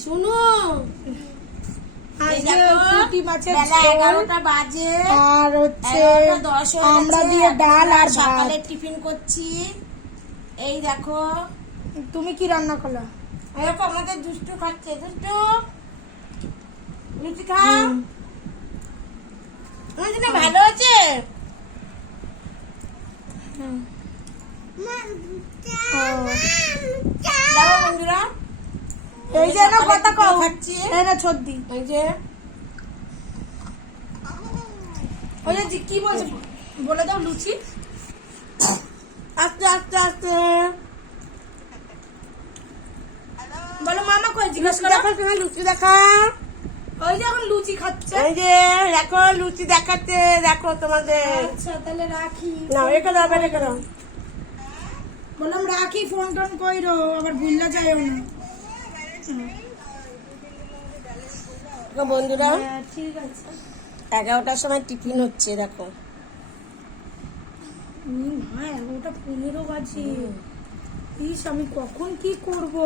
শুনো আজকে পুঁটি মাছের বেলা ঝোল 11টা বাজে আর হচ্ছে 11:10 হয়ে আমরা গেছে, দিয়ে ডাল আর সকালে ভাত। টিফিন করছি। এই দেখো তুমি কি রান্না করলা? এরকম আমাদের দুষ্টু খাচ্ছে। দুষ্টু লুচি খাও। আমার জন্য ভালো আছে। দেখো বন্ধুরা, এই যে না সকালে কথা টিফিন কও খাচ্ছি। এই না ছদ্দি এই যে ওই যে কি বলছে বলে দাও লুচি। আস্তে আস্তে আস্তে বলো মামা কই জিজ্ঞেস লুচি করো। দেখা, তোমার লুচি দেখা। ওই যে এখন লুচি খাচ্ছে। এই যে দেখো লুচি দেখাচ্ছে, দেখো তোমাদের। আচ্ছা তাহলে রাখি। না রেখে দাও, রেখে দাও। বললাম রাখি, ফোন টোন কইরো আবার ভুললা যায়ও না। দেখো বন্ধুরা, হ্যাঁ, ঠিক আছে। 11টার সময় টিফিন হচ্ছে দেখো। মা 11টা 15 বাজে। ইস আমি কখন কি করব।